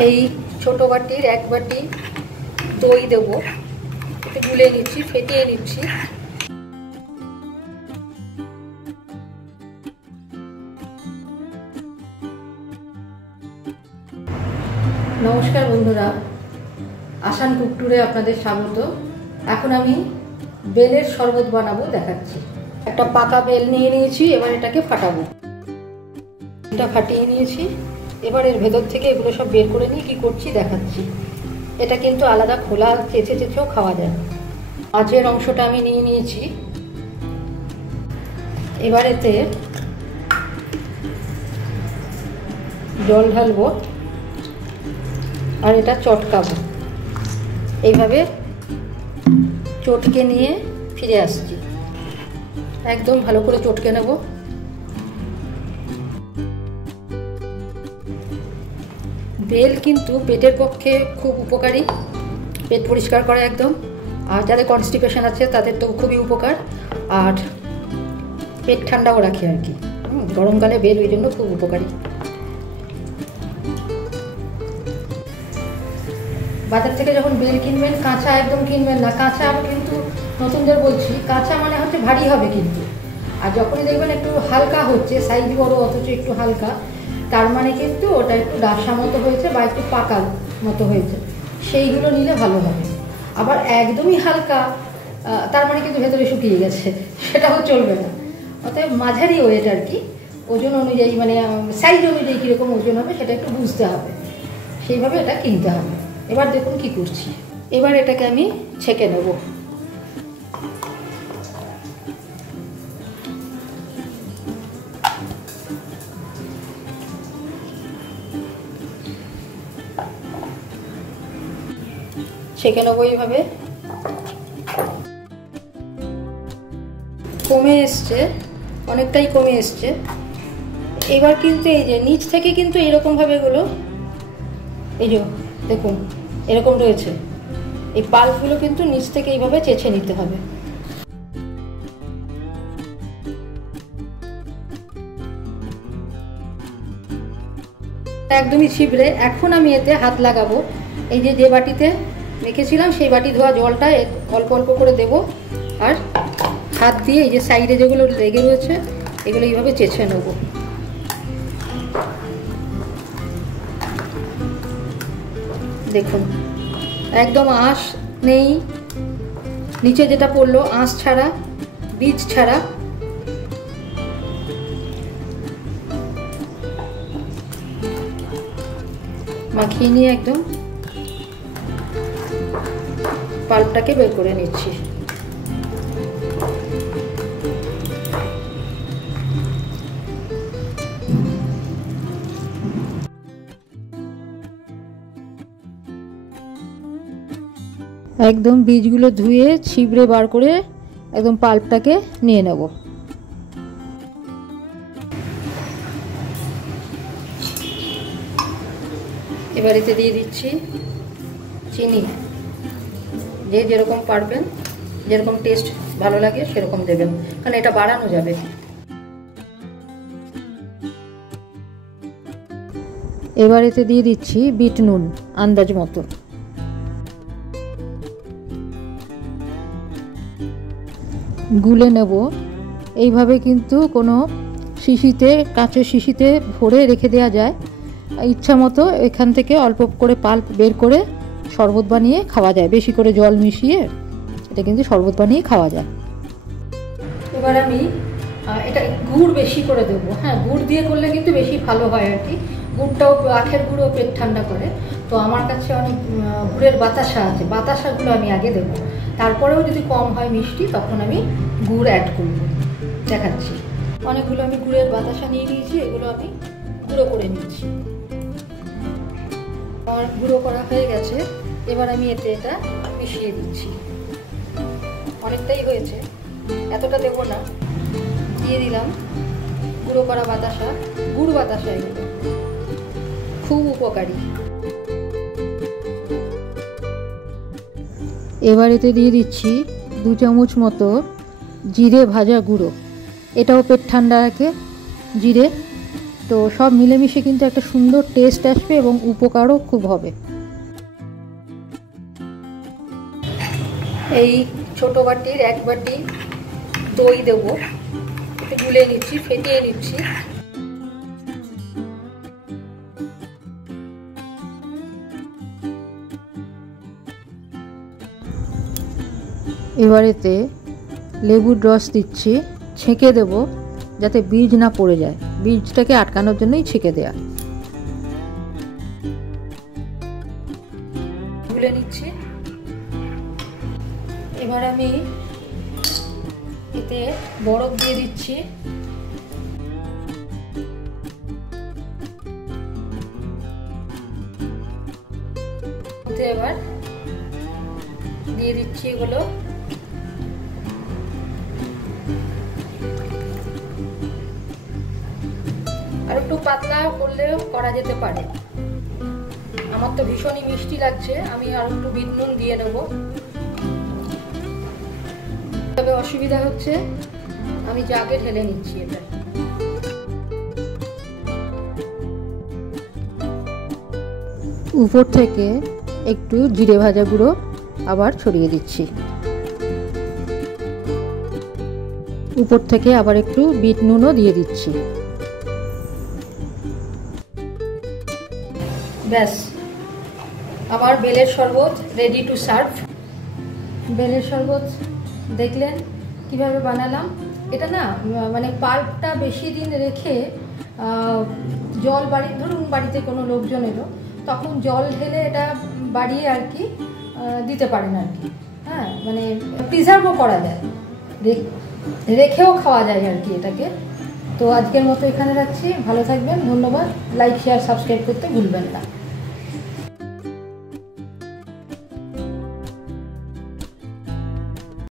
এই ছোটো বাটির 1 বাটি দই দেবো, একটু গুলে নিচ্ছি, ফেটিয়ে নিচ্ছি। নমস্কার বন্ধুরা, আসান কুক ট্যুরে আপনাদের স্বাগত। এখন আমি বেলের শরবত বানাবো দেখাচ্ছি। একটা পাকা বেল নিয়ে নিয়েছি, এবার এটাকে ফাটাবো। এটা ফাটিয়ে নিয়েছি, এবার এর ভেতর থেকে এগুলো সব বের করে নিয়ে কী করছি দেখাচ্ছি। এটা কিন্তু আলাদা খোলা চেঁচে চেঁচেও খাওয়া যায়। মাঝের অংশটা আমি নিয়ে নিয়েছি, এবার এতে জল ঢালবো আর এটা চটকাবো। এইভাবে চটকে নিয়ে ফিরে আসছি। একদম ভালো করে চটকে নেব। বেল কিন্তু পেটের পক্ষে খুব উপকারী, পেট পরিষ্কার করে একদম। আর যাদের কনস্টিপেশন আছে তাদের তো খুবই উপকার, আর পেট ঠান্ডাও রাখে আর কি। গরমকালে বেল ওই জন্য খুব উপকারী। বাজার থেকে যখন বেল কিনবেন কাঁচা একদম কিনবেন না। কাঁচা কিন্তু নতুনদের বলছি, কাঁচা মানে হচ্ছে ভারী হবে কিন্তু। আর যখনই দেখবেন একটু হালকা হচ্ছে, সাইজ বড় অথচ একটু হালকা, তার মানে কিন্তু ওটা একটু ডাসা মতো হয়েছে বা একটু পাকা মতো হয়েছে, সেইগুলো নিলে ভালো হবে। আবার একদমই হালকা তার মানে কিন্তু ভেতরে শুকিয়ে গেছে, সেটাও চলবে না। অতএব মাঝারি ওয়েট আর কি, ওজন অনুযায়ী মানে সাইজ অনুযায়ী কীরকম ওজন হবে সেটা একটু বুঝতে হবে, সেইভাবে এটা কিনতে হবে। এবার দেখুন কি করছি। এবার এটাকে আমি ছেঁকে নেব। ছেঁকে নেবো এইভাবে। কমে এসছে, অনেকটাই কমে এসছে। এবার কিন্তু এই যে নিচ থেকে কিন্তু এরকমভাবে এগুলো, এই যে দেখুন এরকম রয়েছে, এই পাল্পগুলো কিন্তু নিচ থেকে এইভাবে চেঁচে নিতে হবে। একদমই ছিবড়ে। এখন আমি এতে হাত লাগাবো। এই যে বাটিতে রেখেছিলাম সেই বাটি ধোয়া জলটা অল্প অল্প করে দেব, আর হাত দিয়ে এই যে সাইডে যেগুলো লেগে রয়েছে এগুলো এইভাবে চেঁচে নেব। দেখুন একদম আঁশ নেই, নিচে যেটা পড়লো আঁশ ছাড়া, বীজ ছাড়া। মাখিয়ে নিয়ে একদম পাল্পটাকে বের করে নিচ্ছি। একদম বীজগুলো ধুয়ে ছিবড়ে বার করে একদম পাল্পটাকে নিয়ে নেব। এবার এতে দিয়ে দিচ্ছি চিনি। যে যেরকম পারবেন, যেরকম টেস্ট ভালো লাগে সেরকম দেবেন, কারণ এটা বাড়ানো যাবে। এবার এতে দিয়ে দিচ্ছি বিট নুন আন্দাজ মতো। গুলে নেব। এইভাবে কিন্তু কোনো শিশিতে, কাঁচের শিশিতে ভরে রেখে দেওয়া যায়। ইচ্ছা মতো এখান থেকে অল্প করে পাল্প বের করে শরবত বানিয়ে খাওয়া যায়। বেশি করে জল মিশিয়ে এটা কিন্তু শরবত বানিয়ে খাওয়া যায়। এবার আমি এটা গুড় বেশি করে দেবো। হ্যাঁ, গুড় দিয়ে করলে কিন্তু বেশি ভালো হয় আর কি। গুড়টাও, আখের গুঁড়ো পেট ঠান্ডা করে। তো আমার কাছে অনেক গুড়ের বাতাসা আছে, বাতাসাগুলো আমি আগে দেবো। তারপরেও যদি কম হয় মিষ্টি তখন আমি গুড় অ্যাড করব, দেখাচ্ছি। অনেকগুলো আমি গুড়ের বাতাসা নিয়ে নিয়েছি, এগুলো আমি গুঁড়ো করে নিচ্ছি। আমার গুঁড়ো করা হয়ে গেছে। এবার আমি এতে এটা মিশিয়ে দিচ্ছি। অনেকটাই হয়েছে, এতটা দেবো না। দিয়ে দিলাম গুঁড়ো করা বাতাসা। গুড় বাতাসা এগুলো খুব উপকারী। এবার এতে দিয়ে দিচ্ছি 2 চামচ মতো জিরে ভাজা গুঁড়ো। এটাও পেট ঠান্ডা রাখে। জিরে তো সব মিলেমিশে কিন্তু একটা সুন্দর টেস্ট আসবে এবং উপকারও খুব হবে। এই ছোট বাটির 1 বাটি দই দেবো, একটু গুলে নিচ্ছি, ফেটিয়ে নিচ্ছি। এবারেতে লেবুর রস দিচ্ছি, ছেঁকে দেব যাতে বীজ না পড়ে যায়, বীজটাকে আটকানোর জন্যই ছেঁকে দেয়া। গুলে নিচ্ছি। এবার আমি এতে বরফ দিয়ে দিচ্ছি। এবার দিয়ে দিচ্ছি এগুলো। আর একটু পাতলা করলেও করা যেতে পারে। আমার তো ভীষণই মিষ্টি লাগছে, আমি আর একটু বিট নুন দিয়ে নেব। তবে অসুবিধা হচ্ছে, আমি জাগে ঢেলে নিচ্ছি এটা। উপর থেকে একটু জিরে ভাজা গুঁড়ো আবার ছড়িয়ে দিচ্ছি। উপর থেকে আবার একটু বিট নুনও দিয়ে দিচ্ছি। ব্যাস, আমার বেলের শরবত রেডি টু সার্ভ। বেলের শরবত দেখলেন কিভাবে বানালাম। এটা না মানে পাল্পটা বেশি দিন রেখে জল ধরুন বাড়িতে কোনো লোকজন এলো, তখন জল ঢেলে এটা বাড়িয়ে আর কি দিতে পারেন আর কি। হ্যাঁ, মানে প্রিজার্ভও করা যায়, রেখেও খাওয়া যায় আর কি এটাকে। তো আজকের মতো এখানে রাখছি, ভালো থাকবেন, ধন্যবাদ। লাইক শেয়ার সাবস্ক্রাইব করতে ভুলবেন না।